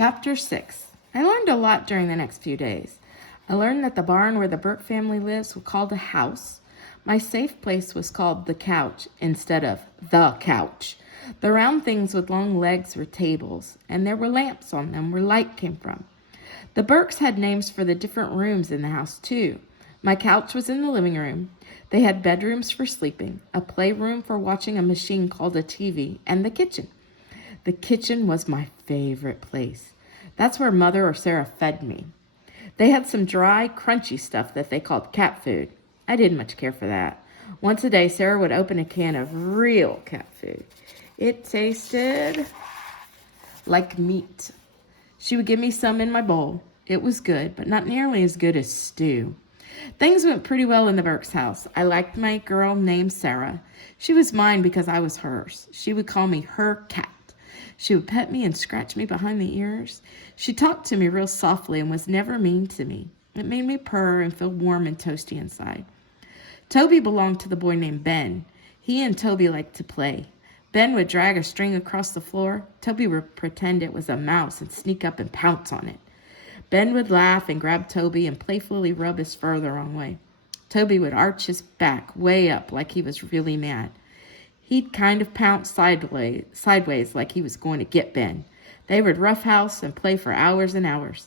Chapter 6. I learned a lot during the next few days. I learned that the barn where the Burke family lives was called a house. My safe place was called the couch instead of the couch. The round things with long legs were tables, and there were lamps on them where light came from. The Burkes had names for the different rooms in the house, too. My couch was in the living room. They had bedrooms for sleeping, a playroom for watching a machine called a TV, and the kitchen. The kitchen was my favorite place. That's where Mother or Sarah fed me. They had some dry, crunchy stuff that they called cat food. I didn't much care for that. Once a day, Sarah would open a can of real cat food. It tasted like meat. She would give me some in my bowl. It was good, but not nearly as good as stew. Things went pretty well in the Burke's house. I liked my girl named Sarah. She was mine because I was hers. She would call me her cat. She would pet me and scratch me behind the ears. She talked to me real softly and was never mean to me. It made me purr and feel warm and toasty inside. Toby belonged to the boy named Ben. He and Toby liked to play. Ben would drag a string across the floor. Toby would pretend it was a mouse and sneak up and pounce on it. Ben would laugh and grab Toby and playfully rub his fur the wrong way. Toby would arch his back way up like he was really mad. He'd kind of pounce sideways like he was going to get Ben. They would roughhouse and play for hours and hours.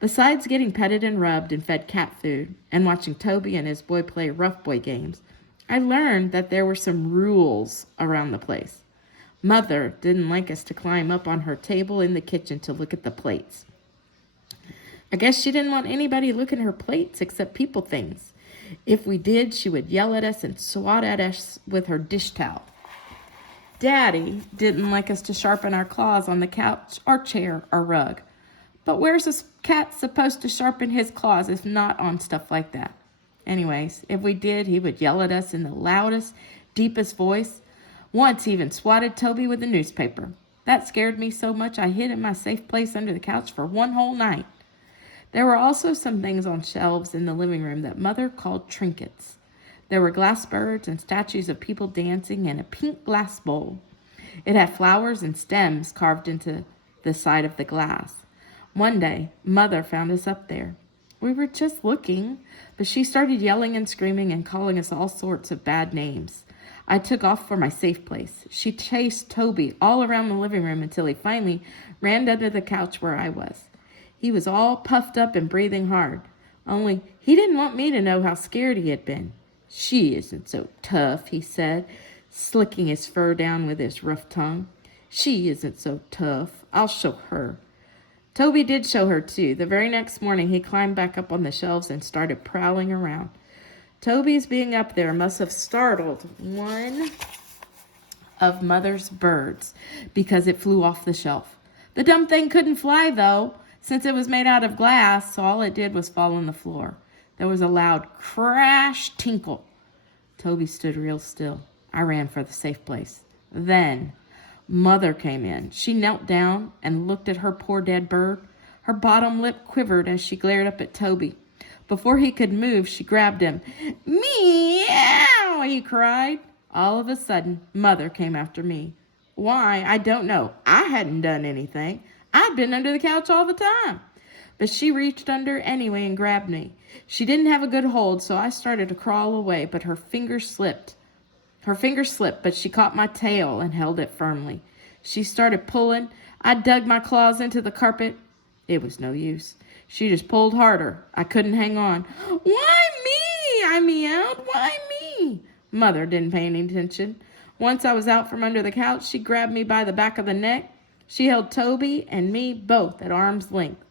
Besides getting petted and rubbed and fed cat food and watching Toby and his boy play rough boy games, I learned that there were some rules around the place. Mother didn't like us to climb up on her table in the kitchen to look at the plates. I guess she didn't want anybody looking at her plates except people things. If we did, she would yell at us and swat at us with her dish towel. Daddy didn't like us to sharpen our claws on the couch or chair or rug. But where's a cat supposed to sharpen his claws if not on stuff like that? Anyways, if we did, he would yell at us in the loudest, deepest voice. Once he even swatted Toby with a newspaper. That scared me so much I hid in my safe place under the couch for one whole night. There were also some things on shelves in the living room that Mother called trinkets. There were glass birds and statues of people dancing and a pink glass bowl. It had flowers and stems carved into the side of the glass. One day, Mother found us up there. We were just looking, but she started yelling and screaming and calling us all sorts of bad names. I took off for my safe place. She chased Toby all around the living room until he finally ran under the couch where I was. He was all puffed up and breathing hard. Only he didn't want me to know how scared he had been. She isn't so tough, he said, slicking his fur down with his rough tongue. She isn't so tough. I'll show her. Toby did show her, too. The very next morning, he climbed back up on the shelves and started prowling around. Toby's being up there must have startled one of Mother's birds because it flew off the shelf. The dumb thing couldn't fly, though, since it was made out of glass, so all it did was fall on the floor. There was a loud crash tinkle. Toby stood real still. I ran for the safe place. Then Mother came in. She knelt down and looked at her poor dead bird. Her bottom lip quivered as she glared up at Toby. Before he could move, she grabbed him. Meow, he cried. All of a sudden, Mother came after me. Why, I don't know. I hadn't done anything. I'd been under the couch all the time. But she reached under anyway and grabbed me. She didn't have a good hold, so I started to crawl away, but her fingers slipped. But she caught my tail and held it firmly. She started pulling. I dug my claws into the carpet. It was no use. She just pulled harder. I couldn't hang on. Why me? I meowed. Why me? Mother didn't pay any attention. Once I was out from under the couch, she grabbed me by the back of the neck. She held Toby and me both at arm's length,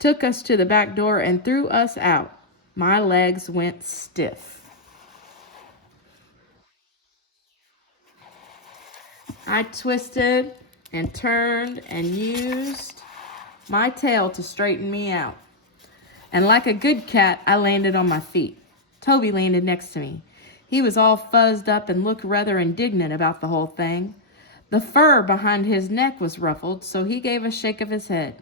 took us to the back door, and threw us out. My legs went stiff. I twisted and turned and used my tail to straighten me out. And like a good cat, I landed on my feet. Toby landed next to me. He was all fuzzed up and looked rather indignant about the whole thing. The fur behind his neck was ruffled, so he gave a shake of his head.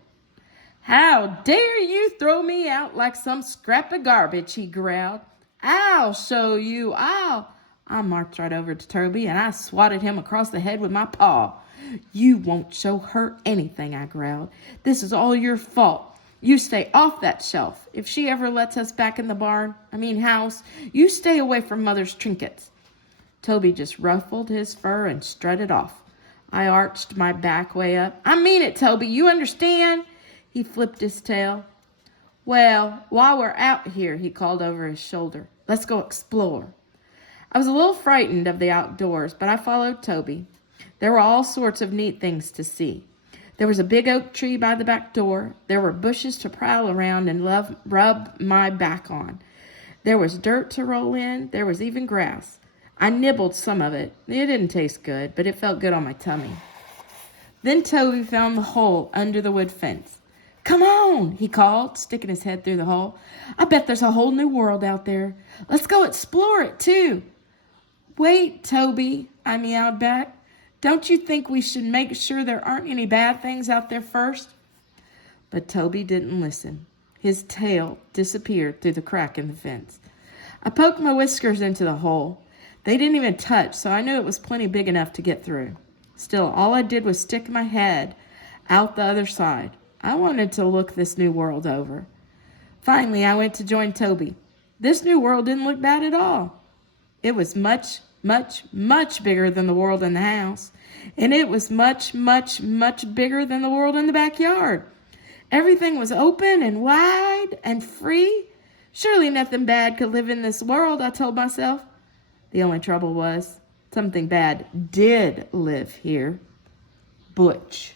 How dare you throw me out like some scrap of garbage, he growled. I'll show you. I marched right over to Toby and I swatted him across the head with my paw. You won't show her anything, I growled. This is all your fault. You stay off that shelf. If she ever lets us back in the house, you stay away from Mother's trinkets. Toby just ruffled his fur and strutted off. I arched my back way up. I mean it, Toby. You understand? He flipped his tail. Well, while we're out here, he called over his shoulder, let's go explore. I was a little frightened of the outdoors, but I followed Toby. There were all sorts of neat things to see. There was a big oak tree by the back door. There were bushes to prowl around and rub my back on. There was dirt to roll in. There was even grass. I nibbled some of it. It didn't taste good, but it felt good on my tummy. Then Toby found the hole under the wood fence. Come on, he called, sticking his head through the hole. I bet there's a whole new world out there. Let's go explore it, too. Wait, Toby, I meowed back. Don't you think we should make sure there aren't any bad things out there first? But Toby didn't listen. His tail disappeared through the crack in the fence. I poked my whiskers into the hole. They didn't even touch, so I knew it was plenty big enough to get through. Still, all I did was stick my head out the other side. I wanted to look this new world over. Finally, I went to join Toby. This new world didn't look bad at all. It was much, much, much bigger than the world in the house. And it was much, much, much bigger than the world in the backyard. Everything was open and wide and free. Surely nothing bad could live in this world, I told myself. The only trouble was, something bad did live here. Butch.